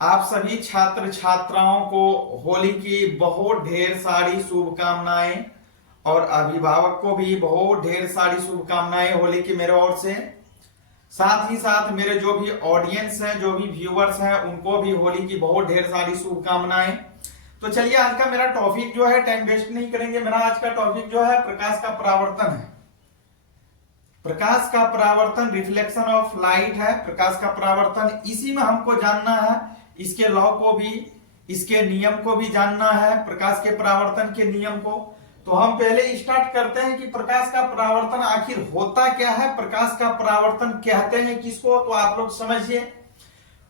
आप सभी छात्र छात्राओं को होली की बहुत ढेर सारी शुभकामनाएं और अभिभावक को भी बहुत ढेर सारी शुभकामनाएं होली की मेरे ओर से। साथ ही साथ मेरे जो भी ऑडियंस हैं, जो भी व्यूअर्स हैं, उनको भी होली की बहुत ढेर सारी शुभकामनाएं। तो चलिए, आज का मेरा टॉपिक जो है, टाइम वेस्ट नहीं करेंगे, मेरा आज का टॉपिक जो है प्रकाश का परावर्तन है। प्रकाश का परावर्तन, रिफ्लेक्शन ऑफ लाइट है प्रकाश का परावर्तन। इसी में हमको जानना है, इसके लॉ को भी, इसके नियम को भी जानना है, प्रकाश के परावर्तन के नियम को। तो हम पहले स्टार्ट करते हैं कि प्रकाश का परावर्तन आखिर होता क्या है, प्रकाश का परावर्तन कहते हैं किसको। तो आप लोग समझिए,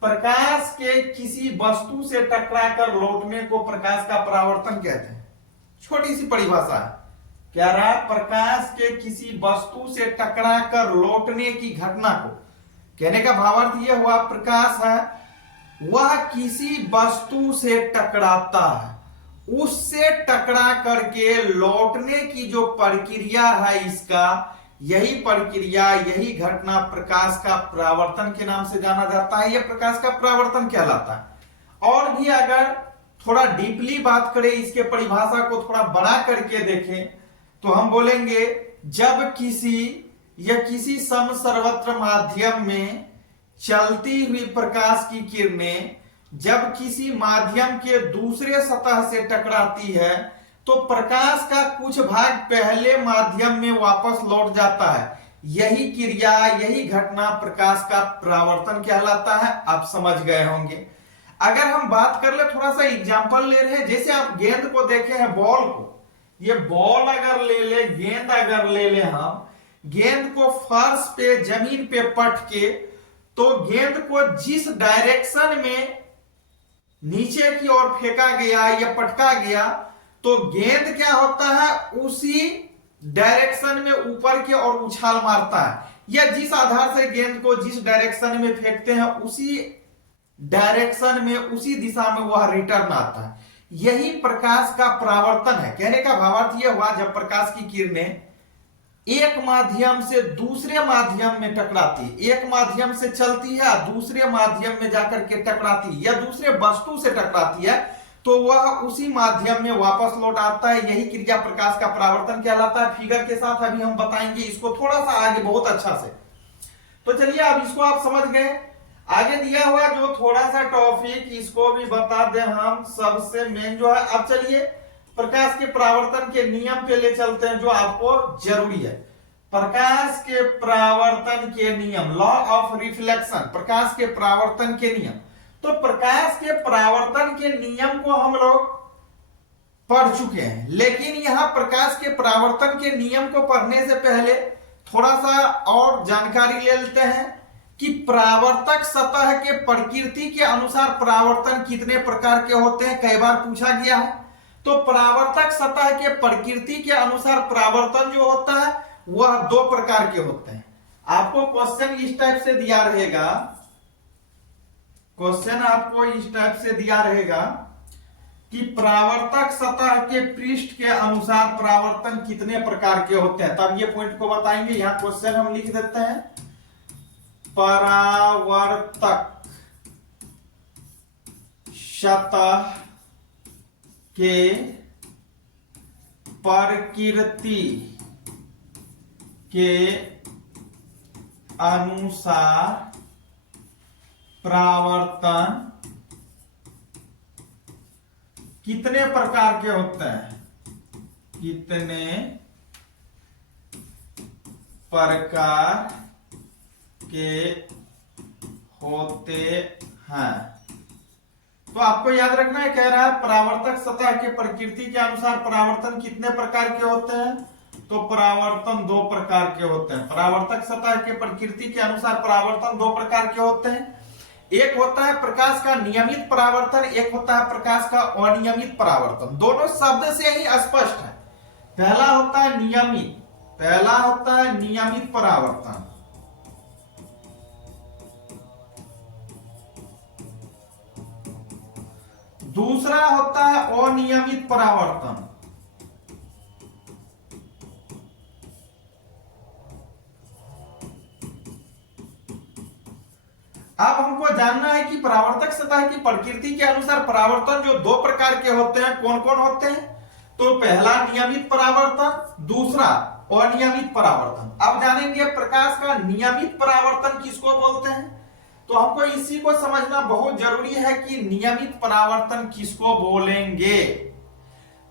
प्रकाश के किसी वस्तु से टकराकर लौटने को प्रकाश का परावर्तन कहते हैं। छोटी सी परिभाषा है, कह रहा है प्रकाश के किसी वस्तु से टकराकर लौटने की घटना को, कहने का भावार्थ यह हुआ, प्रकाश है वह किसी वस्तु से टकराता है, उससे टकरा करके लौटने की जो प्रक्रिया है इसका, यही प्रक्रिया, यही घटना प्रकाश का परावर्तन के नाम से जाना जाता है। यह प्रकाश का परावर्तन कहलाता है। और भी अगर थोड़ा डीपली बात करें, इसके परिभाषा को थोड़ा बड़ा करके देखें, तो हम बोलेंगे जब किसी या किसी समसर्वत्र माध्यम में चलती हुई प्रकाश की किरणें जब किसी माध्यम के दूसरे सतह से टकराती है, तो प्रकाश का कुछ भाग पहले माध्यम में वापस लौट जाता है। यही क्रिया, यही घटना प्रकाश का परावर्तन कहलाता है। आप समझ गए होंगे। अगर हम बात कर ले, थोड़ा सा एग्जांपल ले रहे हैं, जैसे आप गेंद को देखे हैं, बॉल को, ये बॉल अगर ले ले, गेंद अगर ले ले, हम गेंद को फर्श पे, जमीन पे पट के, तो गेंद को जिस डायरेक्शन में नीचे की ओर फेंका गया या पटका गया, तो गेंद क्या होता है, उसी डायरेक्शन में ऊपर की ओर उछाल मारता है, या जिस आधार से गेंद को जिस डायरेक्शन में फेंकते हैं, उसी डायरेक्शन में, उसी दिशा में वह रिटर्न आता है। यही प्रकाश का परावर्तन है। कहने का भावार्थ यह हुआ, जब प्रकाश की किरणें एक माध्यम से दूसरे माध्यम में टकराती है, एक माध्यम से चलती है, दूसरे माध्यम में जाकर के टकराती है, या दूसरे वस्तु से टकराती है, तो वह उसी माध्यम में वापस लौट आता है। यही क्रिया प्रकाश का परावर्तन कहलाता है। फिगर के साथ अभी हम बताएंगे इसको थोड़ा सा आगे, बहुत अच्छा से। तो चलिए, अब इसको आप समझ गए। आगे दिया हुआ जो थोड़ा सा टॉपिक, इसको भी बता दें हम, सबसे मेन जो है। अब चलिए, प्रकाश के परावर्तन के नियम पे ले चलते हैं, जो आपको जरूरी है। प्रकाश के परावर्तन के नियम, लॉ ऑफ रिफ्लेक्शन, प्रकाश के परावर्तन के नियम। तो प्रकाश के परावर्तन के नियम को हम लोग पढ़ चुके हैं, लेकिन यहां प्रकाश के परावर्तन के नियम को पढ़ने से पहले थोड़ा सा और जानकारी ले लेते हैं कि परावर्तक सतह के प्रकृति के अनुसार परावर्तन कितने प्रकार के होते हैं, कई बार पूछा गया है। तो परावर्तक सतह के प्रकृति के अनुसार परावर्तन जो होता है वह दो प्रकार के होते हैं। आपको क्वेश्चन इस टाइप से दिया रहेगा, क्वेश्चन आपको इस टाइप से दिया रहेगा कि परावर्तक सतह के पृष्ठ के अनुसार परावर्तन कितने प्रकार के होते हैं। तब ये पॉइंट को बताएंगे। यहां क्वेश्चन हम लिख देते हैं, परावर्तक सतह के प्रकृति के अनुसार परावर्तन कितने प्रकार के होते हैं, कितने प्रकार के होते हैं। तो आपको याद रखना है, कह रहा है परावर्तक सतह के प्रकृति के अनुसार परावर्तन कितने प्रकार के होते हैं। तो परावर्तन दो प्रकार के होते हैं। परावर्तक सतह के प्रकृति के अनुसार परावर्तन दो प्रकार के होते हैं। एक होता है प्रकाश का नियमित परावर्तन, एक होता है प्रकाश का अनियमित परावर्तन। दोनों शब्द से ही स्पष्ट है। पहला होता है नियमित, पहला होता है नियमित परावर्तन, दूसरा होता है अनियमित परावर्तन। अब हमको हमको जानना है कि परावर्तक सतह की प्रकृति के अनुसार परावर्तन जो दो प्रकार के होते हैं कौन कौन होते हैं। तो पहला नियमित परावर्तन, दूसरा अनियमित परावर्तन। अब जानेंगे प्रकाश का नियमित परावर्तन किसको बोलते हैं। तो हमको इसी को समझना बहुत जरूरी है कि नियमित परावर्तन किसको बोलेंगे।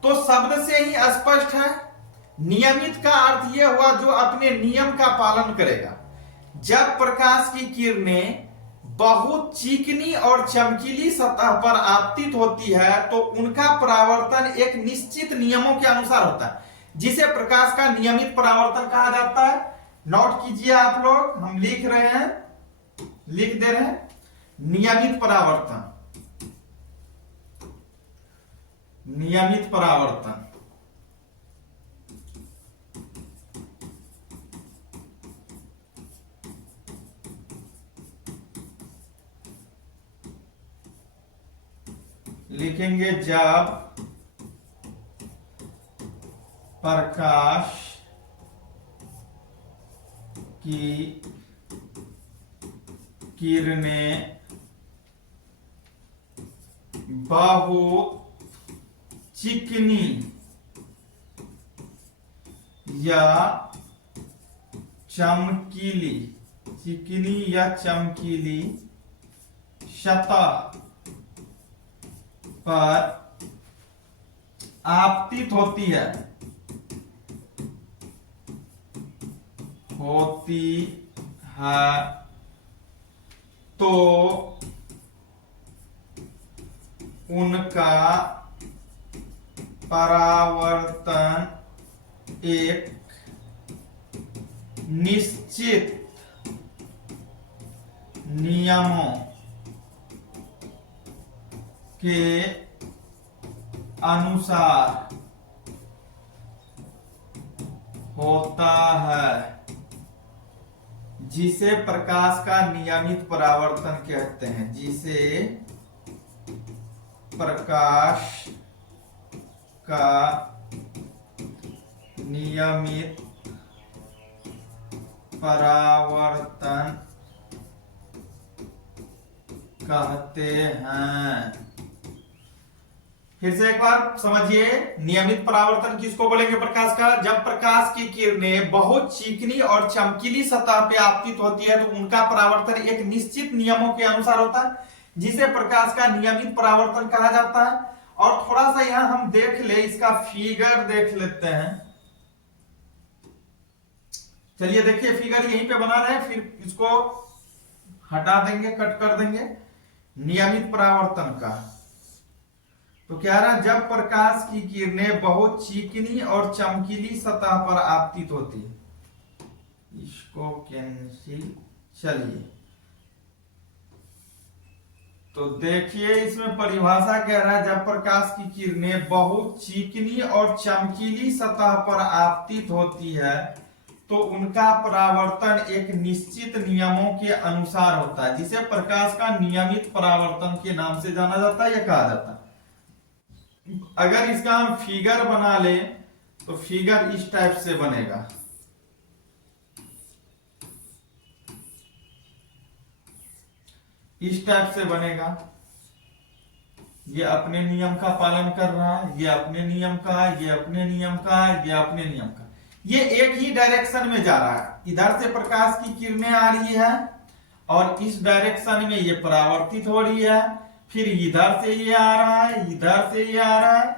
तो शब्द से ही स्पष्ट है, नियमित का अर्थ यह हुआ जो अपने नियम का पालन करेगा। जब प्रकाश की किरणें बहुत चिकनी और चमकीली सतह पर आपतित होती है तो उनका परावर्तन एक निश्चित नियमों के अनुसार होता है, जिसे प्रकाश का नियमित परावर्तन कहा जाता है। नोट कीजिए आप लोग, हम लिख रहे हैं, लिख दे रहे हैं, नियमित परावर्तन, नियमित परावर्तन। लिखेंगे जब प्रकाश की किरणें बहुत चिकनी या चमकीली, चिकनी या चमकीली सतह पर आपतित होती है, तो उनका परावर्तन एक निश्चित नियमों के अनुसार होता है, जिसे प्रकाश का नियमित परावर्तन कहते हैं, जिसे प्रकाश का नियमित परावर्तन कहते हैं। फिर से एक बार समझिए, नियमित परावर्तन किसको बोलेंगे प्रकाश का। जब प्रकाश की किरणें बहुत चिकनी और चमकीली सतह पे आपतित होती है तो उनका परावर्तन एक निश्चित नियमों के अनुसार होता है, जिसे प्रकाश का नियमित परावर्तन कहा जाता है। और थोड़ा सा यहां हम देख ले, इसका फिगर देख लेते हैं। चलिए देखिए, फिगर यहीं पे बना रहे हैं, फिर इसको हटा देंगे, कट कर देंगे। नियमित परावर्तन का तो क्या रहा, जब प्रकाश की किरणें बहुत चिकनी और चमकीली सतह पर आपतित होती है, इसको कैंसिल। चलिए तो देखिए इसमें परिभाषा कह रहा है, जब प्रकाश की किरणें बहुत चिकनी और चमकीली सतह पर आपतित होती है तो उनका परावर्तन एक निश्चित नियमों के अनुसार होता है, जिसे प्रकाश का नियमित परावर्तन के नाम से जाना जाता है या कहा जाता है। अगर इसका हम फिगर बना ले तो फिगर इस टाइप से बनेगा। इस टाइप से बनेगा। ये अपने नियम का पालन कर रहा है, ये अपने नियम का, ये अपने नियम का, ये अपने नियम का। ये एक ही डायरेक्शन में जा रहा है। इधर से प्रकाश की किरणें आ रही है और इस डायरेक्शन में ये परावर्तित हो रही है, फिर इधर से ये आ रहा है, इधर से ये आ रहा है,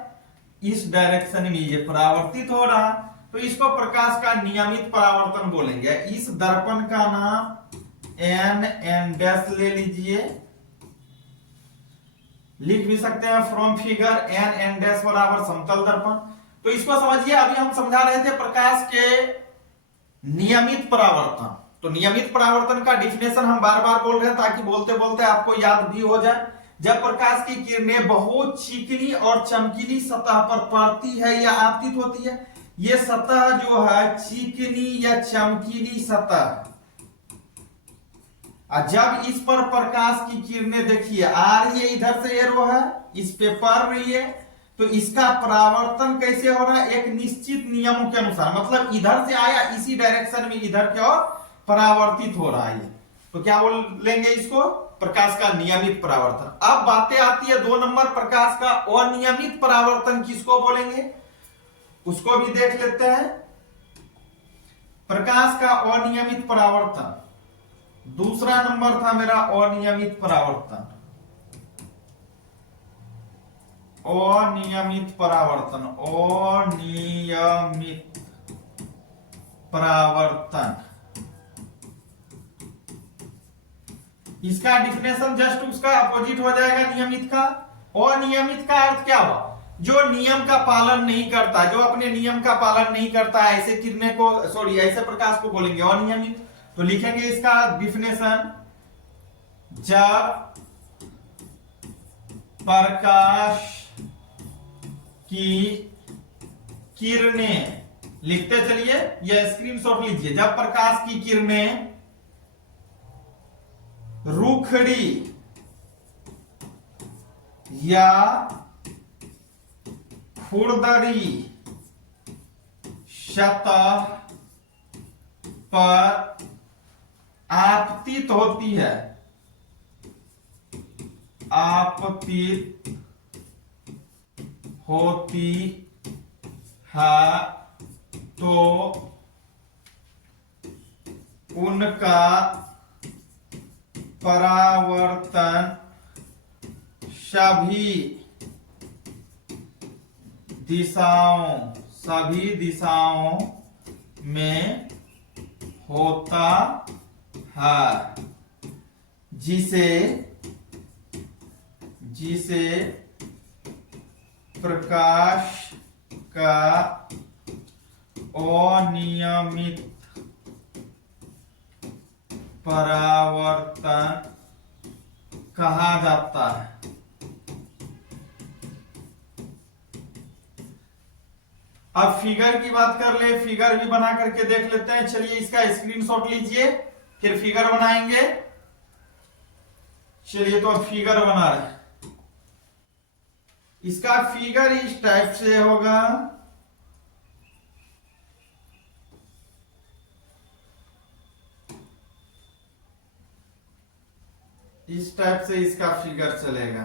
इस डायरेक्शन में ये परावर्तित हो रहा है, तो इसको प्रकाश का नियमित परावर्तन बोलेंगे। इस दर्पण का नाम एन डैश ले लीजिए, लिख भी सकते हैं फ्रॉम फिगर एन डैश बराबर समतल दर्पण। तो इसको समझिए, अभी हम समझा रहे थे प्रकाश के नियमित परावर्तन। तो नियमित परावर्तन का डिफिनेशन हम बार बार बोल रहे हैं ताकि बोलते बोलते आपको याद भी हो जाए। जब प्रकाश की किरणें बहुत चिकनी और चमकीली सतह पर पड़ती है या आपतित होती है, ये सतह जो है चिकनी या चमकीली सतह, जब इस पर प्रकाश की किरणें देखिए आ रही है, इधर से ये रो है, इस पे पड़ रही है, तो इसका परावर्तन कैसे हो रहा है, एक निश्चित नियमों के अनुसार। मतलब इधर से आया, इसी डायरेक्शन में इधर की ओर परावर्तित हो रहा है। तो क्या बोलेंगे इसको, प्रकाश का नियमित परावर्तन। अब बातें आती है 2 नंबर, प्रकाश का अनियमित परावर्तन किसको बोलेंगे, उसको भी देख लेते हैं। प्रकाश का अनियमित परावर्तन, दूसरा नंबर था मेरा अनियमित परावर्तन। अनियमित परावर्तन, अनियमित परावर्तन, इसका डिफिनेशन जस्ट उसका अपोजिट हो जाएगा नियमित का। अनियमित का अर्थ क्या हुआ, जो नियम का पालन नहीं करता, जो अपने नियम का पालन नहीं करता, ऐसे किरणें को, सॉरी ऐसे प्रकाश को बोलेंगे अनियमित। तो लिखेंगे इसका डिफिनेशन, जब प्रकाश की किरणें, लिखते चलिए या स्क्रीनशॉट लीजिए, जब प्रकाश की किरणें रूखड़ी या खुरदरी सतह पर आपतित होती है, आपतित होती है, तो उनका परावर्तन सभी दिशाओं में होता है, जिसे प्रकाश का अनियमित परावर्तन कहा जाता है। अब फिगर की बात कर ले, फिगर भी बना करके देख लेते हैं। चलिए इसका स्क्रीनशॉट लीजिए, फिर फिगर बनाएंगे। चलिए तो अब फिगर बना रहे हैं। इसका फिगर इस टाइप से होगा, इस टाइप से इसका फिगर चलेगा।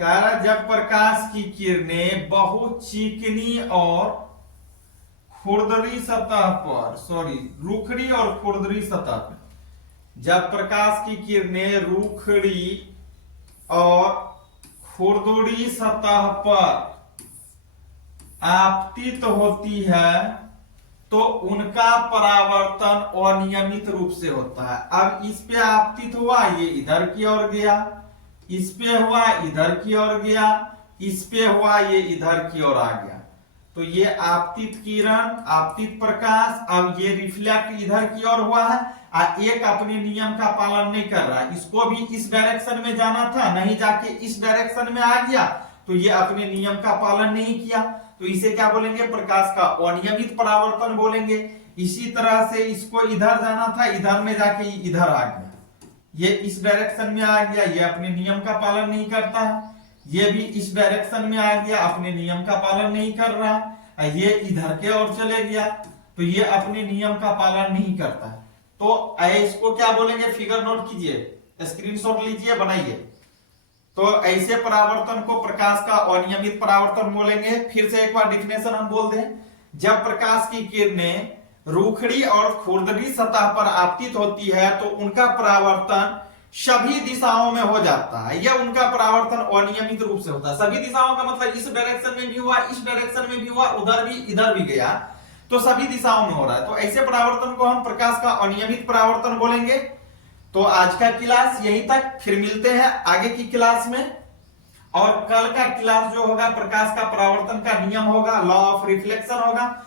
कारण जब प्रकाश की किरणें बहुत चिकनी और खुरदरी सतह पर, सॉरी रूखड़ी और खुरदरी सतह पर, जब प्रकाश की किरणें रूखड़ी और खुरदरी सतह पर आपतित होती है, तो उनका परावर्तन अनियमित रूप से होता है। अब इस पे आपतित हुआ, ये इधर की ओर गया, इस पे हुआ इधर की ओर गया, इस पे हुआ ये इधर की ओर आ गया। तो ये आपतित किरण, आपतित प्रकाश, अब ये रिफ्लेक्ट इधर की ओर हुआ है, एक अपने नियम का पालन नहीं कर रहा है। इसको भी इस डायरेक्शन में जाना था, नहीं जाके इस डायरेक्शन में आ गया, तो ये अपने नियम का पालन नहीं किया, तो इसे क्या बोलेंगे, प्रकाश का अनियमित परावर्तन बोलेंगे। इसी तरह से इसको इधर जाना था, इधर में जाके इधर आ गया, ये इस डायरेक्शन में आ गया, ये अपने नियम का पालन नहीं करता है। ये भी इस डायरेक्शन में आ गया, अपने नियम का पालन नहीं कर रहा है। ये इधर के ओर चले गया, तो ये अपने नियम का पालन नहीं करता है। तो इसको क्या बोलेंगे, फिगर नोट कीजिए, स्क्रीनशॉट लीजिए, बनाइए। तो ऐसे परावर्तन को प्रकाश का अनियमित परावर्तन बोलेंगे। फिर से एक बार डिफिनेशन हम बोल दें, जब प्रकाश की किरणें रूखड़ी और खुरदरी सतह पर आपतित होती है, तो उनका परावर्तन सभी दिशाओं में हो जाता है। यह उनका परावर्तन अनियमित रूप से होता है। सभी दिशाओं का मतलब इस डायरेक्शन में भी हुआ, इस डायरेक्शन में भी हुआ, उधर भी इधर भी गया, तो सभी दिशाओं में हो रहा है। तो ऐसे परावर्तन को हम प्रकाश का अनियमित परावर्तन बोलेंगे। तो आज का क्लास यहीं तक, फिर मिलते हैं आगे की क्लास में। और कल का क्लास जो होगा प्रकाश का परावर्तन का नियम होगा, लॉ ऑफ रिफ्लेक्शन होगा।